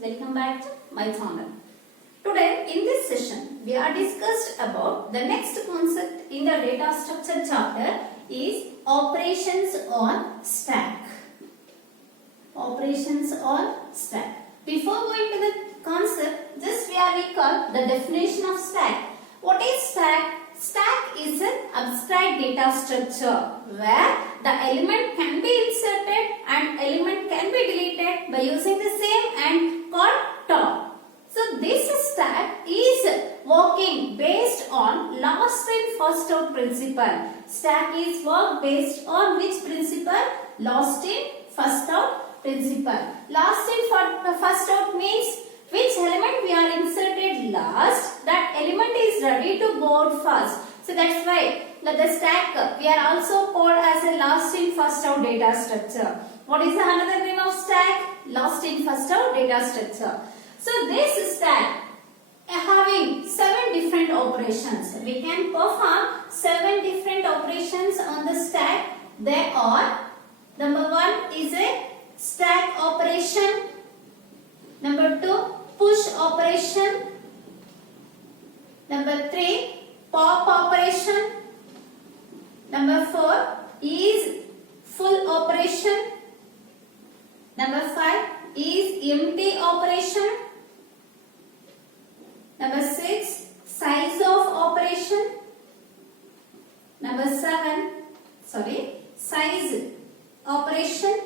welcome back to my channel. Today in this session we are discussed about the next concept in the data structure chapter is operations on stack. Operations on stack. Before going to the concept, just we are recall the definition of stack. What is stack? Stack is an abstract data structure where the element can be inserted and element can be deleted by using the same and called top. So this stack is working based on last in first out principle. Stack is work based on which principle? Last in first out principle. Last in first out means which element we are inserted last, that element is ready to board first. So that's why the stack we are also called as a last in first out data structure. What is the another name of stack? Last in first out data structure. So this stack having 7 different operations. We can perform 7 different operations on the stack. They are: number 1 is a stack operation. Number 2, push operation. Number 3, pop operation. Number 4 is full operation. Number 5 is empty operation. Number 6, size of operation. Number 7, size operation.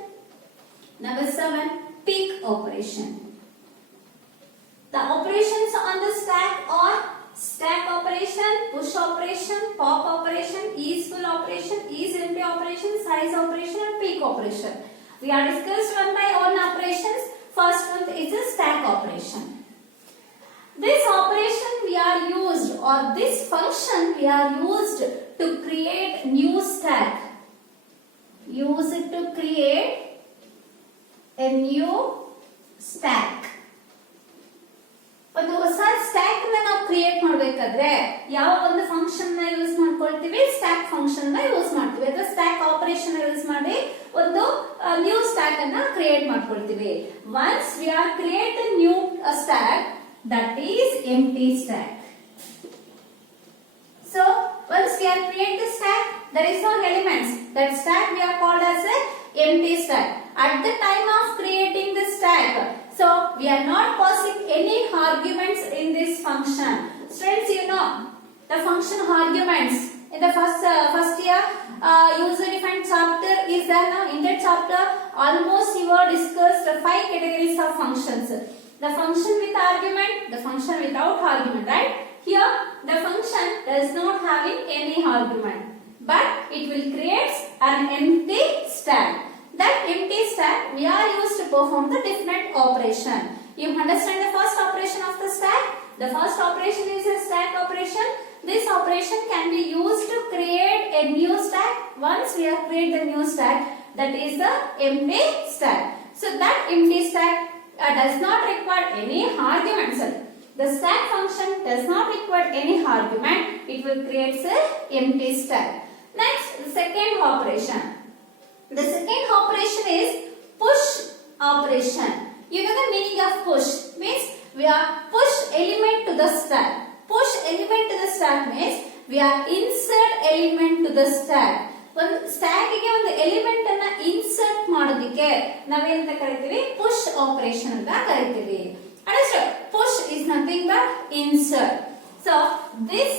Number 7, peak operation. The operations on the stack are stack operation, push operation, pop operation, is full operation, is empty operation, size operation and peak operation. We are discussed one by one operations. First one is a stack operation. This operation we are used, or this function we are used to create new stack. Use it to create a new stack. ಒಂದು ಹೊಸ stack ಅನ್ನು ನಾವು create ಮಾಡಬೇಕಾದ್ರೆ ಯಾವ ಒಂದು function ನ use ಮಾಡ್ಕೊಳ್ತೀವಿ? Stack function ನ ಯೂಸ್ ಮಾಡ್ತೀವಿ ಅಥವಾ ಸ್ಟ್ಯಾಕ್ ಆಪರೇಷನ್ ಯೂಸ್ ಮಾಡಿ ಒಂದು ನ್ಯೂ ಸ್ಟ್ಯಾಕ್ ಅನ್ನು ಕ್ರಿಯೇಟ್ ಮಾಡ್ಕೊಳ್ತೀವಿ. Once we are create a new stack, that is empty stack. So once we are create the stack, there is no elements. That stack we are called as a empty stack. At the time of creating the stack, so we are not passing any arguments in this function. Students, you know the function arguments in the first year user defined chapter is there. Now in that chapter almost you were discussed 5 categories of functions. The function with argument, the function without argument, right? Here the function does not having any argument, but it will create an empty stack. That empty stack we are used to perform the different operation. You understand the first operation of the stack? The first operation is a stack operation. This operation can be used to create a new stack. Once we have created the new stack, that is the empty stack. So that empty stack does not require any arguments. The stack function does not require any argument. It will create an empty stack. Next, the second operation. The second operation is push operation. You know the meaning of push means we are push element to the stack. Push element to the stack means we are insert element to the stack. ಒಂದು stack ಗೆ ಒಂದು element ಅನ್ನು insert ಮಾಡೋದಕ್ಕೆ ನಾವೇನಂತ ಕರೀತೀವಿ? Push operation ಅಂತ ಕರೀತೀವಿ. Understood? Push is nothing but insert. So this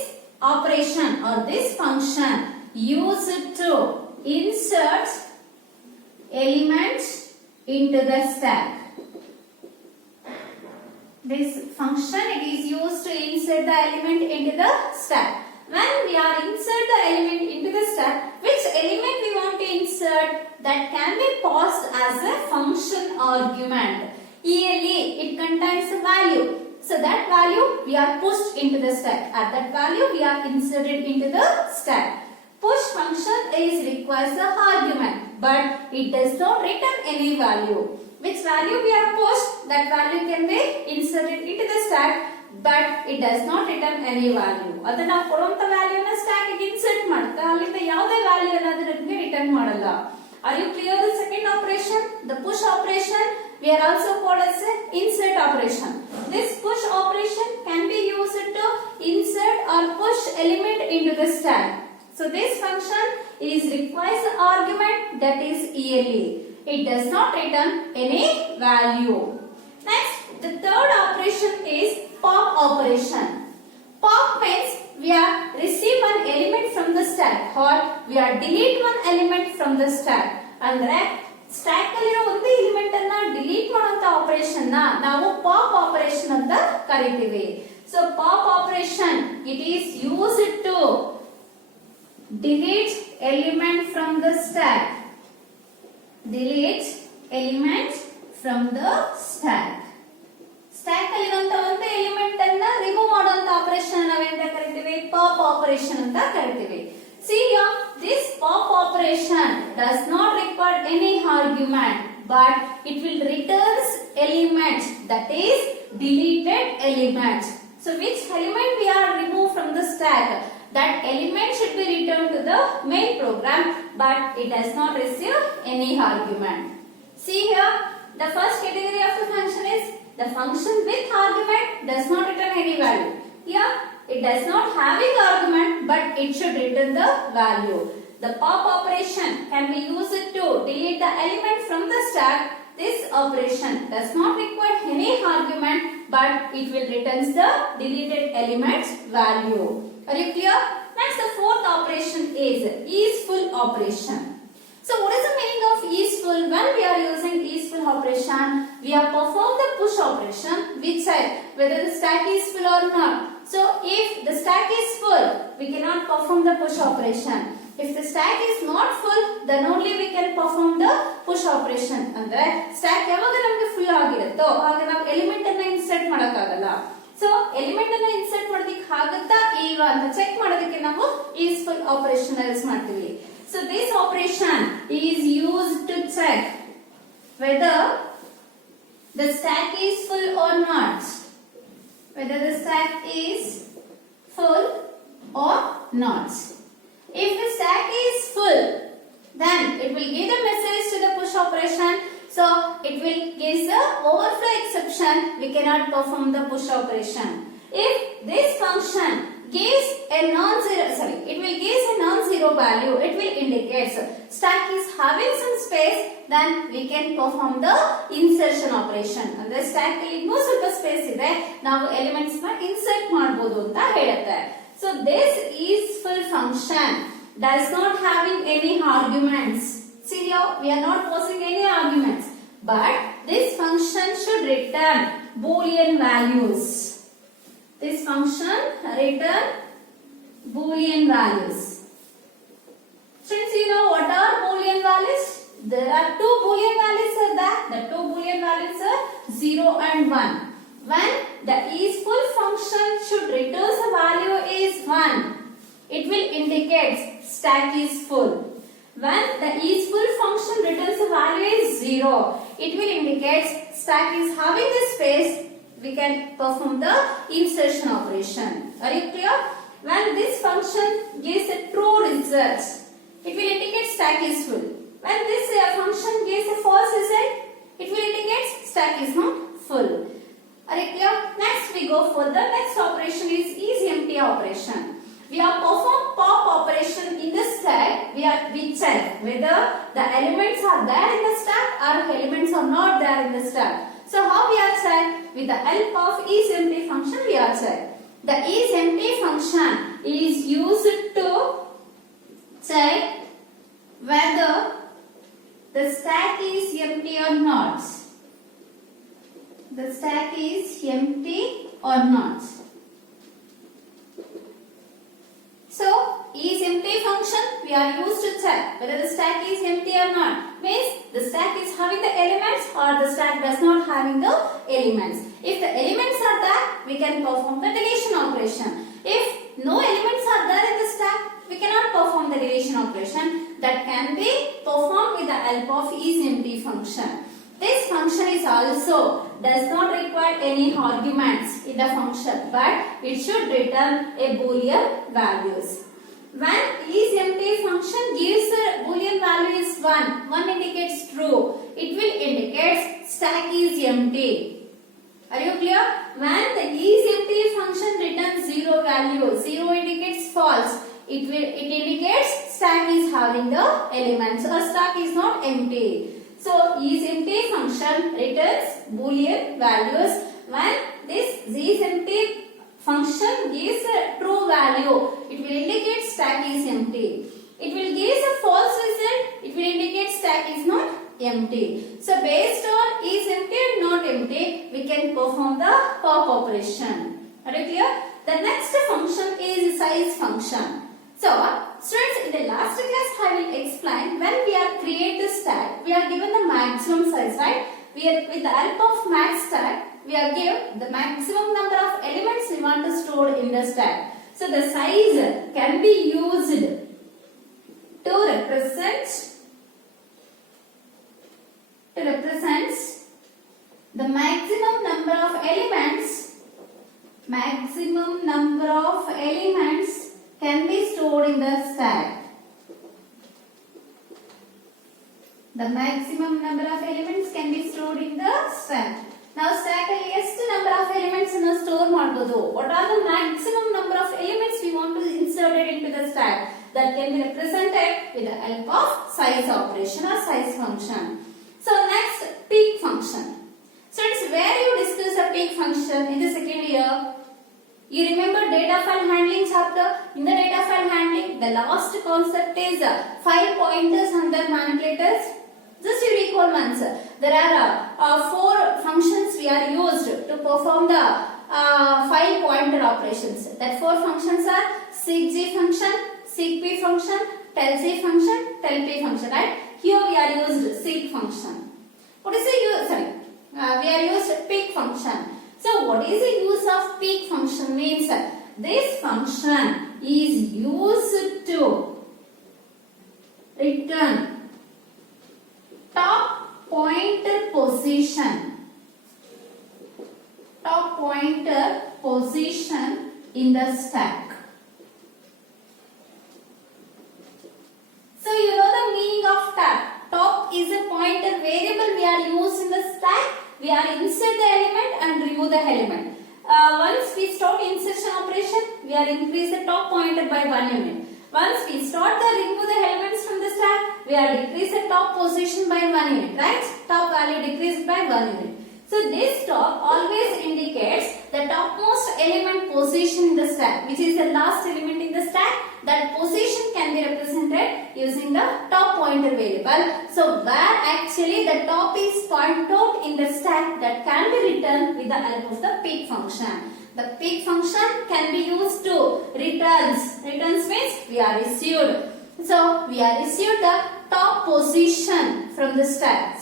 operation or this function used to insert elements into the stack. This function it is used to insert the element into the stack. When we are insert the element into the stack, which element we want to insert, that can be passed as a function argument. Here it contains a value. So that value we are pushed into the stack. At that value we are inserted into the stack. Push function is requires the argument, but it does not return any value. Which value we are pushed, that value can be inserted into the stack, but it does not return any value. ಅದು ನಾವು ಕೊಡುವಂತ value ನ stack ಗೆ insert ಮಾಡುತ್ತೆ, ಅಲ್ಲಿಂದ ಯಾವುದೇ value ಅನ್ನು ಅದಕ್ಕೆ ರಿಟರ್ನ್ ಮಾಡಲ್ಲ. Are you clear the second operation? The push operation. we are also called as a insert operation. This push operation can be used to insert or push element into the stack. So this function requires the argument that is yearly. It does not return any value. Next, the third operation is pop operation. Pop means we are receive one element from the stack or we are delete one element from the stack. ಅಂದ್ರೆ stack ಅಲ್ಲಿರೋ ಒಂದು element ಅನ್ನ delete ಮಾಡುವಂತ operation ನಾವು pop operation ಅಂತ ಕರಿತೀವಿ. So pop operation it is used to delete element from the stack. Delete element from the stack. Stack ಅಲ್ಲಿರುವಂತ ಒಂದು ಎಲಿಮೆಂಟ್ ಅನ್ನ ರಿಮೂವ್ ಮಾಡುವಂತ ಆಪರೇಷನ್ ನಾವೇಂತ ಕರಿತೀವಿ? ಪಾಪ್ ಆಪರೇಷನ್ ಅಂತ ಕರಿತೀವಿ. See here, this pop operation does not require any argument, but it will returns element, that is deleted element. So which element we are removed from the stack? That element should be returned to the main program, but it does not receive any argument. See here, the first category of the function is the function with argument does not return any value. Here, it does not having argument, but it should return the value. The pop operation can be used to delete the element from the stack. This operation does not require any argument, but it will return the deleted element's value. Are you clear? Next, the fourth operation is full operation. So what is the meaning of full? When we are using full operation, we are perform the push operation which side, whether the stack is full or not. So if the stack is full, we cannot perform the push operation. If the stack is not full, then only we can perform the push operation. ಅಂದ್ರೆ stack ಯಾವಾಗ ನಮಗೆ full ಆಗಿರುತ್ತೋ ಆಗ ನಾವು element ಅನ್ನು insert ಮಾಡಕ್ಕಾಗಲ್ಲ. So element ಅನ್ನು insert ಮಾಡೋದಕ್ಕೆ ಆಗುತ್ತಾ ಇಲ್ವಾ ಅಂತ ಚೆಕ್ ಮಾಡೋದಕ್ಕೆ ನಾವು full operation ಯೂಸ್ ಮಾಡ್ತೀವಿ. So this operation is used to check whether the stack is full or not. Whether the stack is full or not. If the stack is full, then it will give the message to the push operation. So it will give the overflow exception. We cannot perform the push operation. If this function gives a it will give a non-zero value. It will indicate stack is having some space. Then we can perform the insertion operation. And the stack ಅಲ್ಲಿ ಇನ್ನೂ ಸ್ವಲ್ಪ space ಇದೆ, ನಾವು elements ನ insert ಮಾಡಬಹುದು ಅಂತ ಹೇಳುತ್ತೆ. So this is full function does not having any arguments. See here, we are not posing any arguments, but this function should return Boolean values. This function return Boolean values. Since you know what are Boolean values, there are two Boolean values are there. The two Boolean values are 0 and 1. When the full function should return the value is 1, it will indicate stack is full. When the full function returns the value is 0, it will indicate stack is having the space. We can perform the insertion operation. Are you clear? When this function gives a true result, it will indicate stack is full. When this function gives a false result, it will indicate stack is not full. Are you clear? Next we go for the next operation is empty operation. We are perform pop operation in the stack. We check whether the elements are there in the stack or elements are not there in the stack. So how we are check? With the help of isEmpty function we are check. The isEmpty function is used to check whether the stack is empty or not. The stack is empty or not. So isEmpty function we are used to check whether the stack is empty or not. Means the stack is having the elements or the stack does not having the elements. If the elements are there, we can perform the deletion operation. If no elements are there in the stack, we cannot perform the deletion operation. That can be performed with the help of isEmpty function. This function is also does not require any arguments in the function, but it should return a Boolean values. when is empty function gives a boolean value is 1, 1 indicates true, it will indicate stack is empty. Are you clear? When the is empty function returns 0 value, 0 indicates false, it indicates stack is having the elements or stack is not empty. So is empty function returns boolean values. When this is empty function gives a true value, it will indicate stack is empty. It will give a false result, it will indicate stack is not empty. So based on is empty and not empty, we can perform the pop operation. Are you clear? The next function is size function. So students, in the last class I will explain when we are create the stack, we are given the maximum size, right? We are with the help of max stack, we are given the maximum number of elements we want to store in the stack. So the size can be used to represent the maximum number of elements. Maximum number of elements can be stored in the stack. The maximum number of elements can be stored in the stack. Now stack ಅಲ್ಲಿ ಎಷ್ಟು number of elements ಅನ್ನು store ಮಾಡಬಹುದು? What are the maximum number of elements we want to insert it into the stack? That can be represented with the help of size operation or size function. So next, peak function. So it's where you discuss a peak function in the second year. You remember data file handling chapter? In the data file handling, the last concept is 5 pointers and their manipulators. Just you recall once. There are 4 functions we are used to perform the 5 pointer operations. That 4 functions are seekg function, seekp function, telg function, telp function. Right? Here we are used seek function. What is the use? Sorry, we are used peak function. So what is the use of peak function? Means this function is used to return top pointer position. Top pointer position in the stack. So you know the meaning of top. Top is a pointer variable we are used in the stack. We are insert the element and remove the element. Once we start insertion operation, we are increase the top pointer by 1 unit. Once we start the remove the elements from the stack, we are decrease the top position by 1 unit, right? Top value decreased by 1 unit. So this top always indicates the topmost element position in the stack, which is the last element in the stack. That position can be represented using the top pointer variable. So where actually the top is pointed out in the stack, that can be written with the help of the peak function. The peak function can be used to returns. Returns means we are received. So we are received the top position from the stack.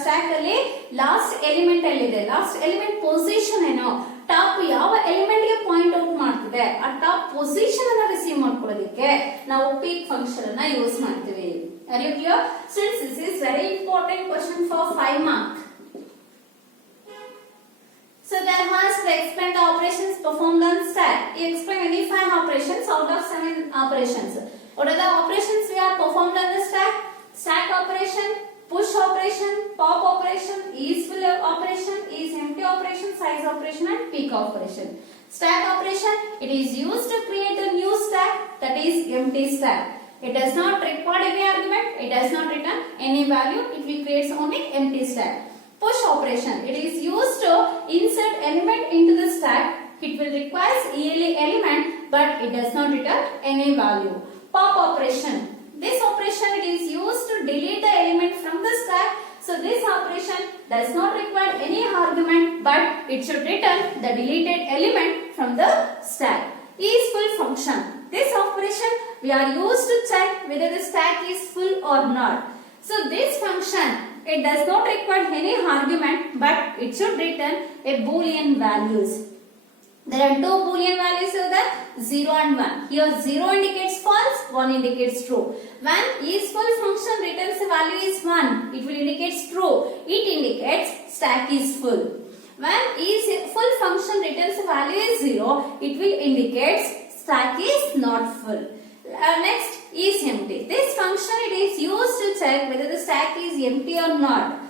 Stack alli last element allide. Last element position ಏನು top ಯಾವ element ಗೆ point out ಮಾಡ್ತಿದೆ ಆ top position ಅನ್ನು receive ಮಾಡ್ಕೊಳ್ಳೋದಕ್ಕೆ ನಾವು peak function ಅನ್ನು use ಮಾಡ್ತೀವಿ. Are you clear? Since this is very important question for 5 mark. So there has to explain the operations performed on stack. You explain any 5 operations out of 7 operations. What are the operations we are performed on the stack? Stack operation, push operation, pop operation, is full operation, is empty operation, size operation and peak operation. Stack operation, it is used to create a new stack, that is empty stack. It does not record any argument, it does not return any value, it will create only empty stack. Push operation, it is used to insert element into the stack. It will require any element but it does not return any value. Pop operation, this operation it is used to delete the element from the stack. So this operation does not require any argument but it should return the deleted element from the stack. Is full function, this operation we are used to check whether the stack is full or not. So this function, it does not require any argument but it should return a boolean values. There are 2 boolean values of that 0 and 1. Here 0 indicates false, 1 indicates true. When is full function returns the value is 1, it will indicate true. It indicates stack is full. When is full function returns the value is 0, it will indicate stack is not full. Next is empty. This function it is used to check whether the stack is empty or not.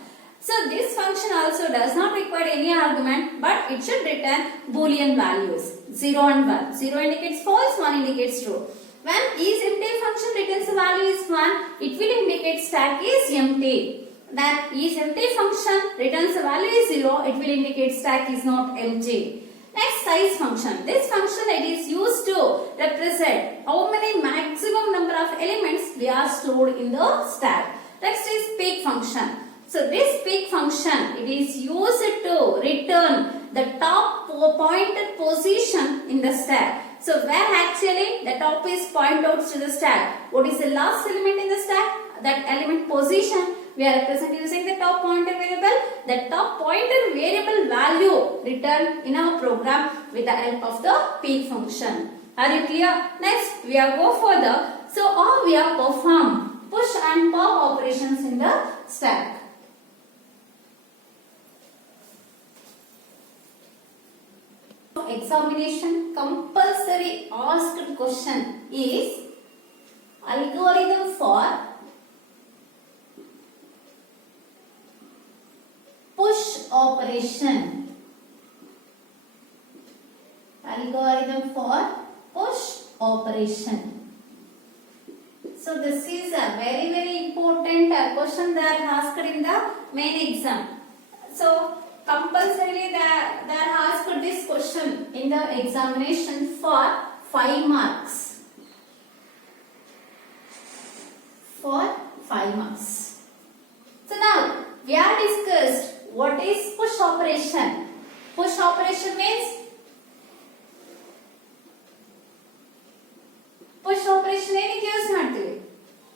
So this function also does not require any argument, but it should return boolean values 0 and 1. 0 indicates false, 1 indicates true. When is empty function returns the value is 1, it will indicate stack is empty. That is empty function returns the value is 0, it will indicate stack is not empty. Next, size function. This function it is used to represent how many maximum number of elements we are stored in the stack. Next is peak function. So this peak function it is used to return the top pointed position in the stack. So where actually the top is pointed out to the stack. What is the last element in the stack? That element position we are representing using the top pointer variable. The top pointer variable value returned in our program with the help of the peak function. Are you clear? Next we are go further. So all we are perform push and pop operations in the stack. Examination compulsory asked question is algorithm for push operation. Algorithm for push operation. So this is a very important question that asked in the main exam. So compulsorily they are asked this question in the examination for 5 marks. For 5 marks. So now we have discussed what is push operation. Push operation means push operation ಏನಕ್ಕೆ use ಮಾಡ್ತೀವಿ?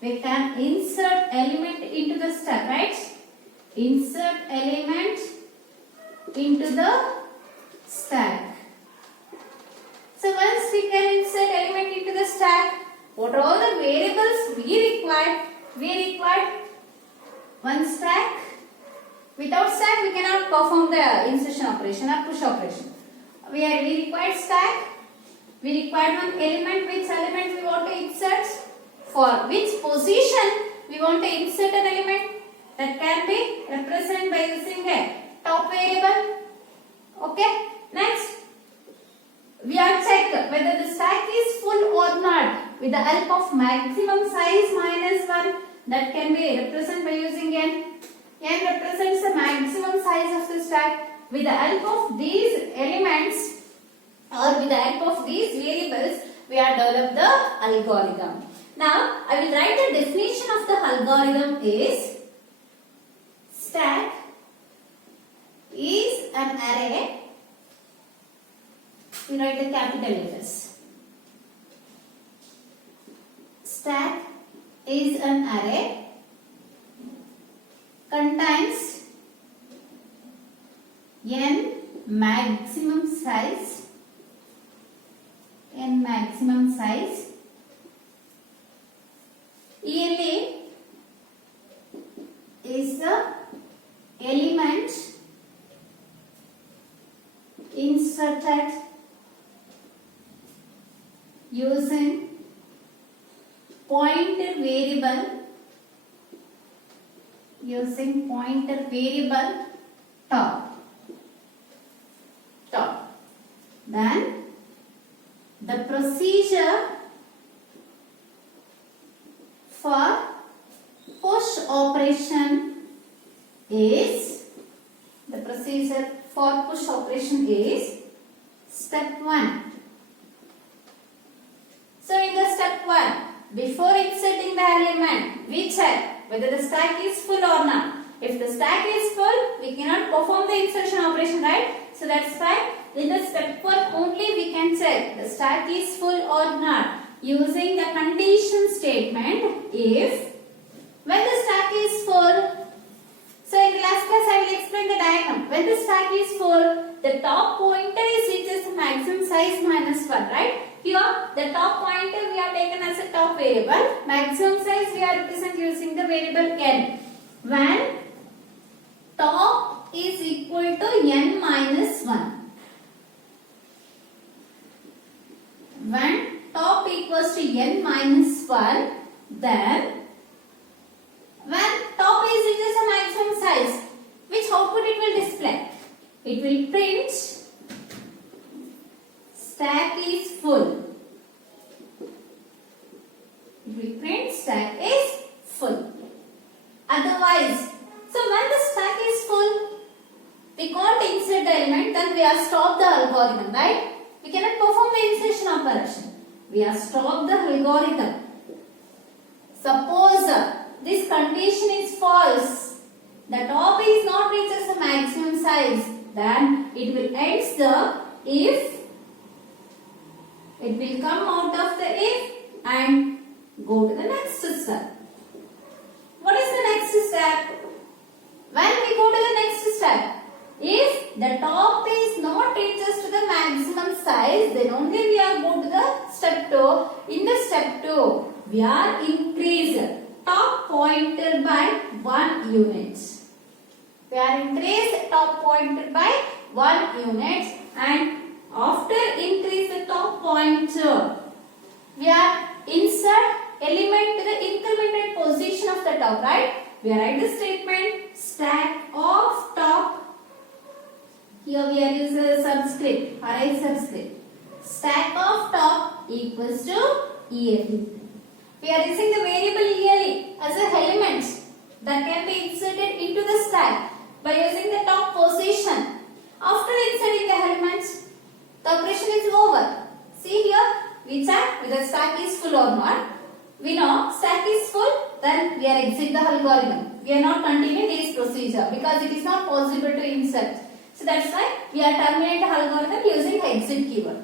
We can insert element into the stack, right? Insert element into the stack. So once we can insert element into the stack, what are all the variables we require? We require one stack. Without stack we cannot perform the insertion operation or push operation. We require stack. We require one element. Which element we want to insert? For which position we want to insert an element? That can be represented by using a top variable. Okay. Next, we are check whether the stack is full or not with the help of maximum size minus 1. That can be represented by using n. N represents the maximum size of the stack. With the help of these elements or with the help of these variables, we are developed the algorithm. Now, I will write the definition of the algorithm is stack is an array. We write the capital letters. Stack is an array contains n maximum size Ele is the element inserted using pointer variable top. Then the procedure for push operation is step 1. So in the step 1, before inserting the element, we check whether the stack is full or not. If the stack is full, we cannot perform the insertion operation, right? So that's why in the step 1 only we can check the stack is full or not using the condition statement if when the stack is full. So in the last class I will explain the diagram. When the stack is full, the top pointer is reaches the maximum size minus 1, right? Here the top pointer we have taken as a top variable. Maximum size we are represent using the variable n. When top is equal to n minus 1. When top equals to n minus 1, then when top is reaches a maximum size, which output it will display? It will print stack is full. It will print stack is full. Otherwise, so when the stack is full, we can't insert the element, then we have stopped the algorithm, right? We cannot perform the insertion operation. We have stopped the algorithm. Suppose this condition is false, the top is not reaches the maximum size, then it will end the if, it will come out of the if and go to the next step. What is the next step? When we go to the next step, if the top is not reaches to the maximum size, then only we are go to the step 2. In the step 2, we are increase top pointer by 1 unit. We are increase top pointer by 1 unit, and after increase the top pointer, we are insert element to the incremented position of the top, right? We are write the statement stack of top. Here we are using a subscript, array subscript. Stack of top equals to yearly. We are using the variable yearly as a element that can be inserted into the stack by using the top position. After inserting the elements, the operation is over. See here, we check whether stack is full or not. We know stack is full, then we are exit the algorithm. We are not continuing this procedure because it is not possible to insert. So that's why we are terminate the algorithm using exit keyword.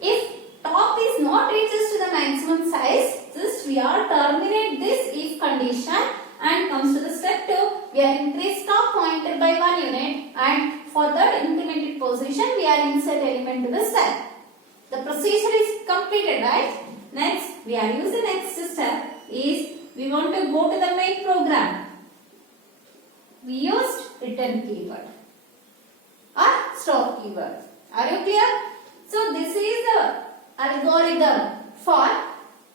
If top is not reaches to the maximum size, just we are terminate this if condition and comes to the step 2. We are increase top pointer by 1 unit, and for that incremented position we are insert element to the stack. The procedure is completed, right? Next, we are using next step is we want to go to the main program. We used return keyword or stop keyword. Are you clear? So this is the algorithm for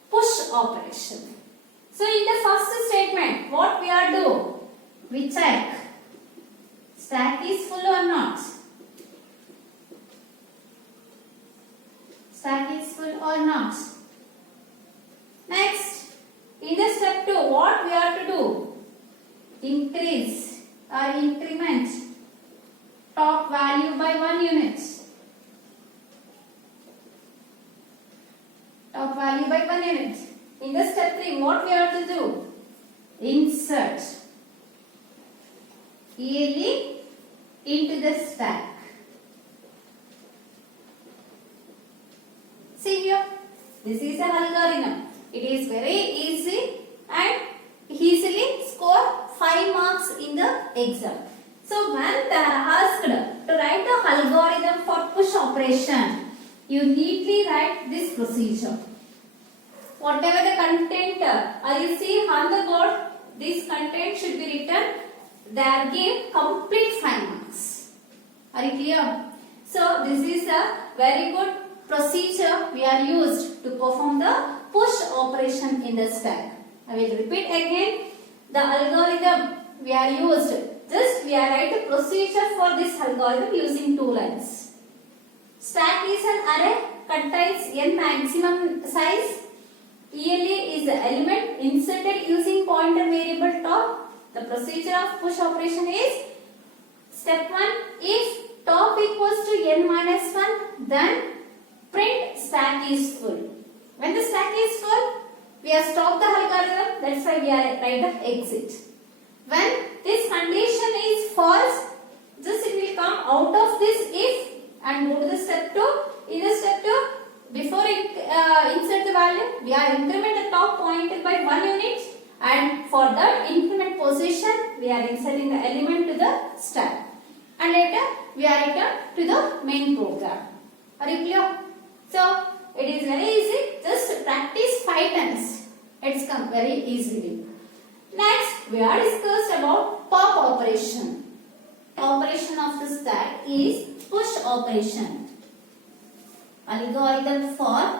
push operation. So in the first statement, what we are do? We check stack is full or not. Stack is full or not. Next, in the step 2, what we are to do? Increase or increment top value by 1 unit. Top value by 1 unit. In the step 3, what we are to do? Insert yearly into the stack. See here, this is an algorithm. It is very easy and easily score 5 marks in the exam. So when they are asked to write the algorithm for push operation, you neatly write this procedure. Whatever the content you see on the board, this content should be written. They are give complete 5 marks. Are you clear? So this is a very good procedure we are used to perform the push operation in the stack. I will repeat again. The algorithm we are used. Just we are write a procedure for this algorithm using 2 lines. Stack is an array contains n maximum size. Yearly is the element inserted using pointer variable top. The procedure of push operation is step 1. If top equals to n minus 1, then print stack is full. When the stack is full, we have stopped the algorithm. That's why we are write the exit. When this condition is false, just it will come out of this if and go to the step 2. In the step 2, before insert the value, we are increment the top pointer by 1 unit, and for that increment position, we are inserting the element to the stack. And later, we are returned to the main program. Are you clear? So, it is very easy. Just practice 5 times. It's come very easily. Next, we are discussed about pop operation. Operation of the stack is push operation. Algorithm for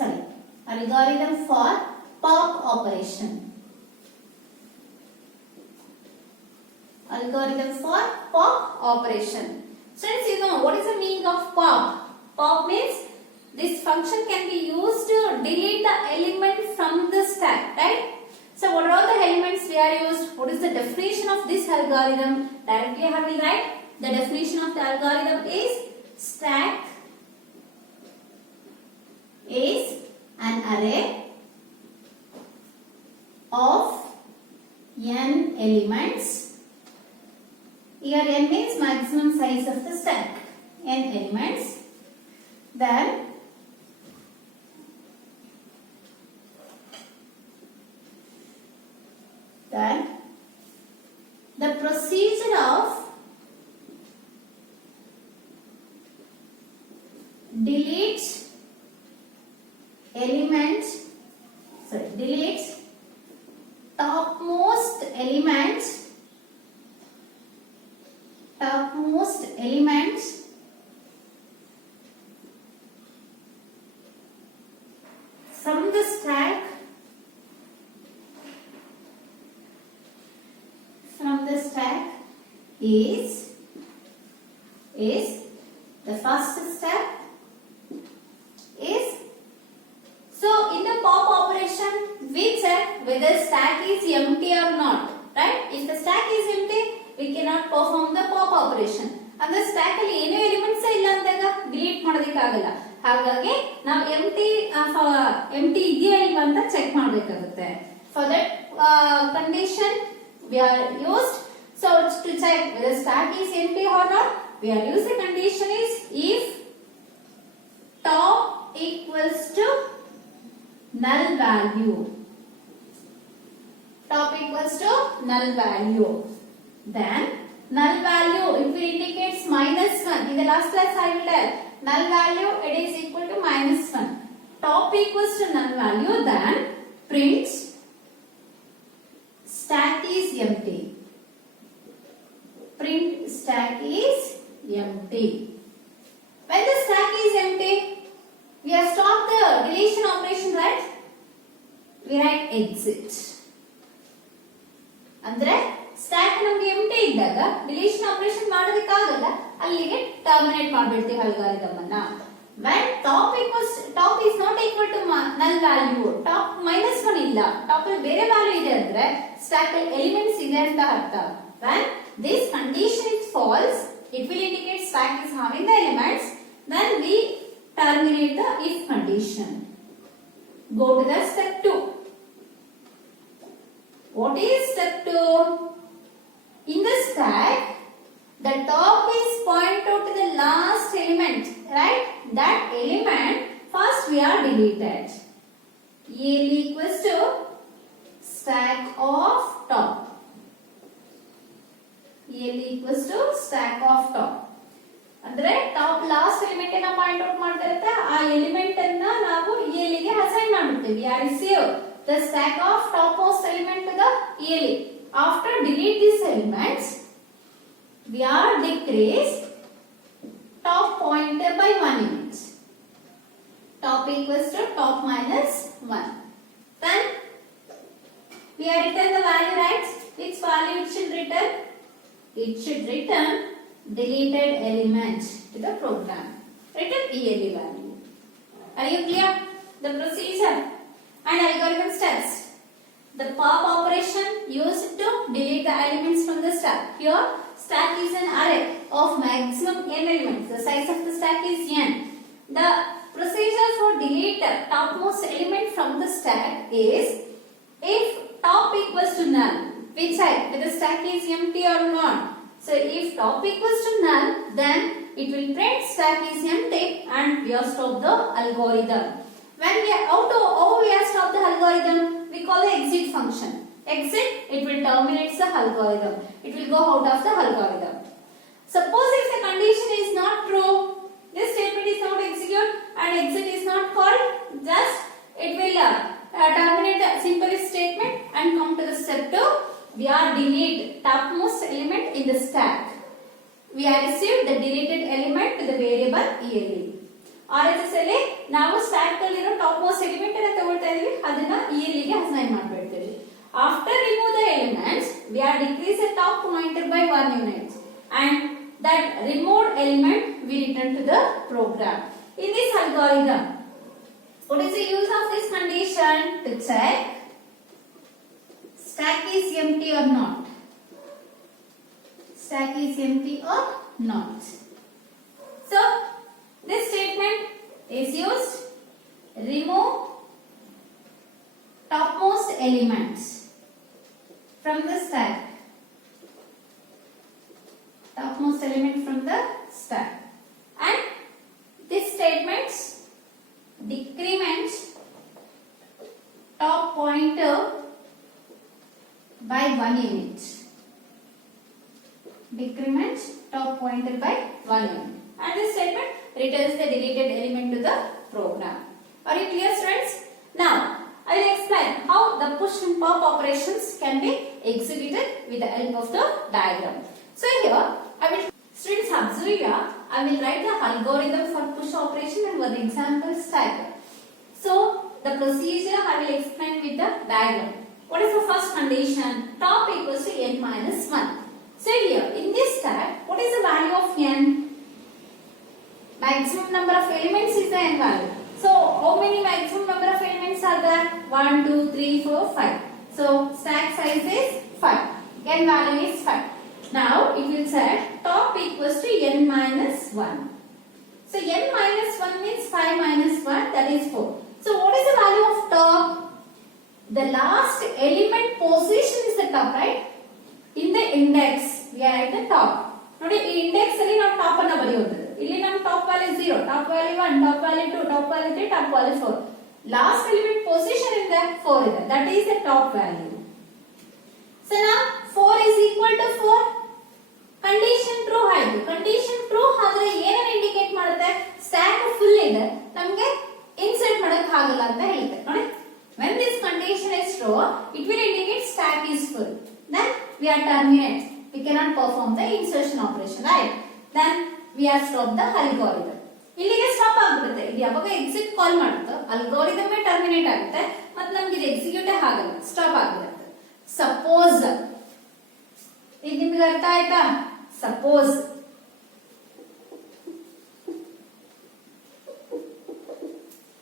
algorithm for pop operation. Algorithm for pop operation. Students, you know what is the meaning of pop? Pop means this function can be used to delete the element from the stack, right? So what are all the elements we are used? What is the definition of this algorithm? Directly I will write. The definition of the algorithm is stack is an array of n elements. Here n means maximum size of the stack. N elements. Then the procedure of delete topmost element from the stack is the first step is, so in the pop operation we check whether stack is empty or not, right? If the stack is empty, we cannot perform the pop operation. And the stack alli ಏನು elements ಇಲ್ಲ ಅಂದಾಗ delete ಮಾಡೋದಕ್ಕೆ ಆಗಲ್ಲ. ಹಾಗಾಗಿ ನಾವು empty ಇದೆಯಾ ಇಲ್ವಾ ಅಂತ ಚೆಕ್ ಮಾಡಬೇಕಾಗುತ್ತೆ. For that condition we are used, so to check whether stack is empty or not, we are using the condition is if top equals to null value. Top equals to null value. Then null value, if it indicates -1, in the last class I will tell null value it is equal to -1. Top equals to null value, then print stack is empty. Print stack is empty. When the stack is empty, we have stopped the deletion operation, right? We write exit. Andre stack ನಮಗೆ empty ಇದ್ದಾಗ deletion operation ಮಾಡೋದಕ್ಕೆ ಆಗಲ್ಲ, ಅಲ್ಲಿಗೆ terminate ಮಾಡಿಬಿಡ್ತೀವಿ algorithm ಅನ್ನ. when top is not equal to null value, top -1 ಇಲ್ಲ, top ಅಲ್ಲಿ ಬೇರೆ value ಇದೆ ಅಂದ್ರೆ ಸ್ಟ್ಯಾಕ್ ಅಲ್ಲಿ ಎಲಿಮೆಂಟ್ಸ್ ಇದೆ ಅಂತ ಅರ್ಥ. when this condition is false, it will indicate stack is having the elements, then we terminate the if condition. Go to the step 2. What is step 2? In the stack, the top is point out to the last element, right? That element first we are deleted. L equals to stack of top. L equals to stack of top. ಅಂದ್ರೆ top last element ಅನ್ನ point out ಮಾಡ್ತಾ ಇರುತ್ತೆ, ಆ element ಅನ್ನ ನಾವು L ಗೆ assign ಮಾಡ್ಬಿಡ್ತೀವಿ. We receive the stack of topmost element to the ELE. After delete these elements, we are decrease top pointer by 1 unit. Top equals to top -1. Then we are return the value, right? Which value it should return? It should return deleted element to the program. Return ELE value. Are you clear? The procedure and algorithm steps. The pop operation used to delete the elements from the stack. Here stack is an array of maximum n elements. The size of the stack is n. The procedure for delete topmost element from the stack is if top equals to null, we check whether the stack is empty or not. So if top equals to null, then it will print stack is empty and we have stopped the algorithm. When we are how we have stopped the algorithm? We call the exit function. Exit, it will terminate the algorithm. It will go out of the algorithm. Suppose if the condition is not true, this statement is not executed and exit is not called, just it will terminate the simple if statement and come to the step 2. We are delete topmost element in the stack. We have received the deleted element to the variable ELE. RHS ಅಲ್ಲಿ ನಾವು stack ಅಲ್ಲಿರೋ top most element ಅನ್ನ ತಗೊಳ್ತಾ ಇದೀವಿ, ಅದನ್ನ EL ಗೆ assign ಮಾಡ್ಬಿಡ್ತೀವಿ. After remove the elements, we are decrease the top pointer by 1 unit, and that removed element we return to the program. In this algorithm, what is the use of this condition? To check stack is empty or not. Stack is empty or not. So this statement is used. Remove topmost elements from the stack. Topmost element from the stack. And this statement decrement top pointer by 1 unit. Decrement top pointer by 1 unit. And this statement returns the deleted element to the program. Are you clear, students? Now I will explain how the push and pop operations can be executed with the help of the diagram. So here I will, students observe here, I will write the algorithm for push operation and one example stack. So the procedure I will explain with the diagram. What is the first condition? Top equals to n minus 1. So here in this stack, what is the value of n? Maximum number of elements is the n value. So how many maximum number of elements are there? 1, 2, 3, 4, 5. So stack size is 5. N value is 5. Now it will say top equals to n minus 1. So n minus 1 means 5 minus 1, that is 4. So what is the value of top? The last element position is the top, right? In the index we are at the top. ನೋಡಿ ಈ index ಅಲ್ಲಿ ನಾವು top ಅನ್ನು ಬರೆಯೋದು. ಇಲ್ಲಿ ನಮ್ಮ top value 0, top value 1, top value 2, top value 3, top value 4. Last element position ಇದೆ 4 ಇದೆ. That is the top value. So now 4 is equal to 4. Condition true ಆಯ್ತು. ಕಂಡೀಷನ್ ಟ್ರೂ ಆದ್ರೆ ಏನನ್ನ ಇಂಡಿಕೇಟ್ ಮಾಡುತ್ತೆ? ಸ್ಟ್ಯಾಕ್ ಫುಲ್ ಇದೆ, ನಮಗೆ ಇನ್ಸರ್ಟ್ ಮಾಡಕ್ ಆಗಲ್ಲ ಅಂತ ಹೇಳುತ್ತೆ. ನೋಡಿ, when this condition is true, it will indicate stack is full. Then we are terminate. We cannot perform the insertion operation, right? Then we are stop the algorithm. ಇಲ್ಲಿಗೆ stop ಆಗಿಬಿಡುತ್ತೆ. ಇದು ಯಾವಾಗ ಎಕ್ಸಿಟ್ ಕಾಲ್ ಮಾಡುತ್ತೋ algorithm terminate ಆಗುತ್ತೆ, ಮತ್ತೆ ನಮ್ಗೆ ಇದು execute ಆಗಲ್ಲ, stop ಆಗಿರುತ್ತೆ. ಸಪೋಸ್ ಇದು ನಿಮ್ಗೆ ಅರ್ಥ ಆಯ್ತಾ? Suppose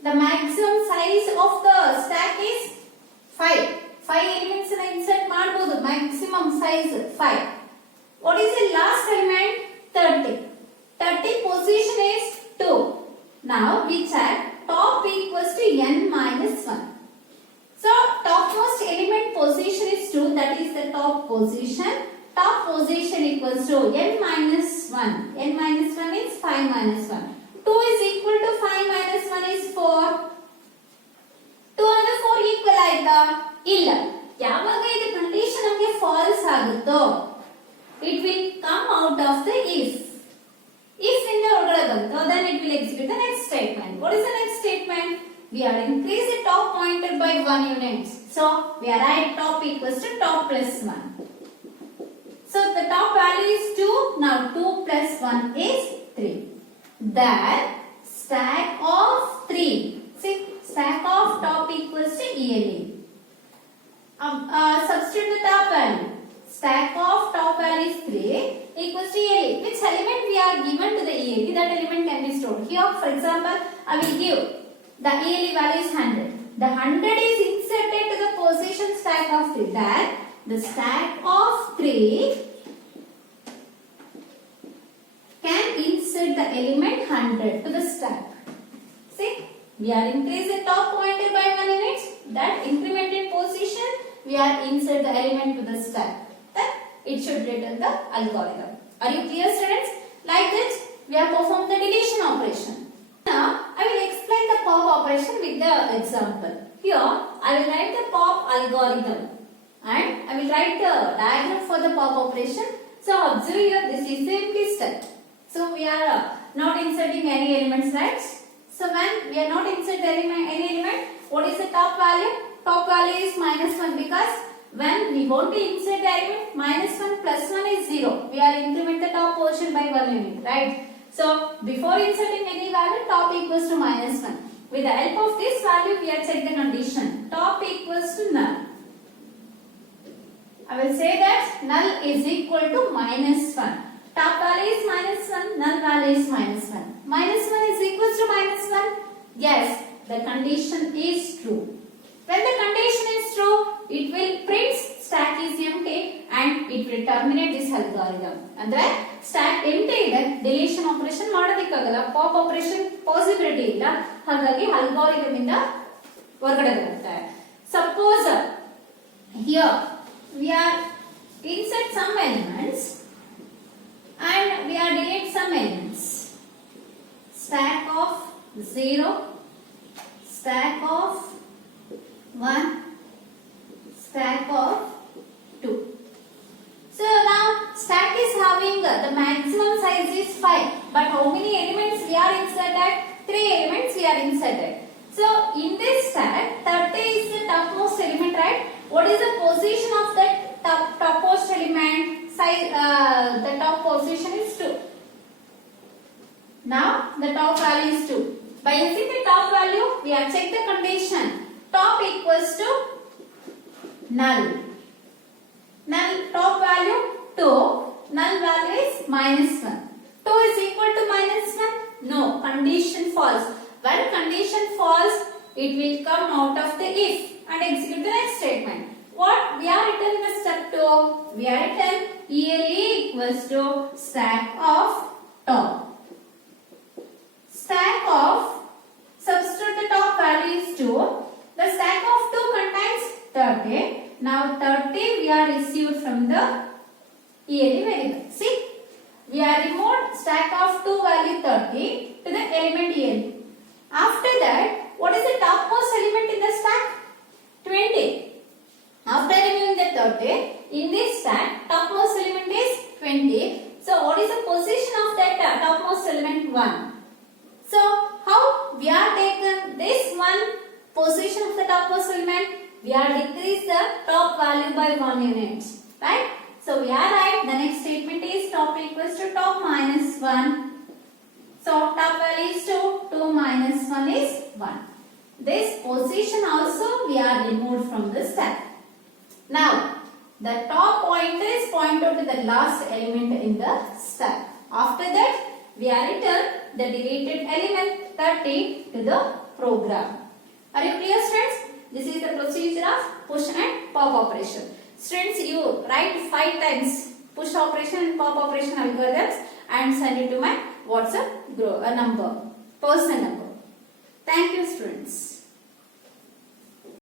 the maximum size of the stack is 5. 5 elements na insert ಮಾಡಬಹುದು. Maximum size 5. What is the last element? 30. 30 position is 2. Now we check top equals to n minus 1. So topmost element position is 2, that is the top position. Top position equals to n minus 1. n minus 1 is 5 minus 1. 2 is equal to 5 minus 1 is 4. 2 and 4 equal ಆಯ್ತಾ? ಇಲ್ಲ. ಯಾವಾಗ ಇದು condition ನಮಗೆ falls ಆಗುತ್ತೋ it will come out of the if. If ಇಂದ ಹೊರಗಡೆ ಬಂತು, then it will execute the next statement. What is the next statement? We are increase the top pointer by 1 unit. So we are at top equals to top plus 1. So the top value is 2. Now 2 plus 1 is 3. Then stack of 3. See, stack of top equals to ELE. Substitute the top value. Stack of top value is 3 equals to ELE. Which element we are given to the ELE, that element can be stored. Here, for example, I will give the ELE value is 100. The 100 is inserted to the position stack of 3. That the stack of 3 can insert the element 100 to the stack. See, we are increasing top pointer by 1 unit. That incremented position, we are insert the element to the stack. Then it should return the algorithm. Are you clear, students? Like this, we have performed the deletion operation. Now, I will explain the pop operation with the example. Here, I will write the pop algorithm and I will write the diagram for the pop operation. So, observe here, this is the empty stack. So, we are not inserting any elements, right? So, when we are not inserting any element, what is the top value? Top value is minus 1 because when we want to insert the element, minus 1 plus 1 is 0. We are increment the top portion by 1 unit, right? So before inserting any value, top equals to minus 1. With the help of this value, we have checked the condition. Top equals to null. I will say that null is equal to minus 1. Top value is minus 1, null value is minus 1. Minus 1 is equal to minus 1. Yes, the condition is true. When the condition is true, it will print stack is empty and it will terminate this algorithm. Andre stack empty ide deletion operation ಮಾಡೋದಕ್ಕಾಗಲ್ಲ, pop operation possibility ಇಲ್ಲ, ಹಾಗಾಗಿ algorithm ಇಂದ ಹೊರಗಡೆ ಬರುತ್ತೆ. Suppose here we are insert some elements and we are delete some elements. Stack of 0, stack of 1, stack of 2. So now stack is having the maximum size is 5, but how many elements we are inserted? 3 elements we are inserted. So in this stack, 30 is the topmost element, right? What is the position of that topmost element? Size, the top position is 2. Now the top value is 2. By using the top value, we have checked the condition. Top equals to null. Null top value 2. Null value is minus 1. 2 is equal to minus 1? No. Condition false. When condition false, it will come out of the if and execute the next statement. What we are written in the step 2? We are written ELE equals to stack of top. Stack of, substitute the top value is 2. The stack of 2 contains 30. Now 30 we are received from the ELE variable. See, we are removed stack of 2 value 30 to the element ELE. After that, what is the topmost element in the stack? 20. After removing the 30, in this stack, topmost element is 20. So what is the position of that topmost element? 1. So how we are taken this one position of the topmost element? We are decrease the top value by 1 unit, right? So we are right. The next statement is top equals to top minus 1. So top value is 2. 2 minus 1 is 1. This position also we are removed from the stack. Now the top pointer is pointed to the last element in the stack. After that, we are return the deleted element 30 to the program. Are you clear, students? This is the procedure of push and pop operation. Students, you write 5 times push operation and pop operation algorithms and send it to my WhatsApp number, personal number. Thank you, students.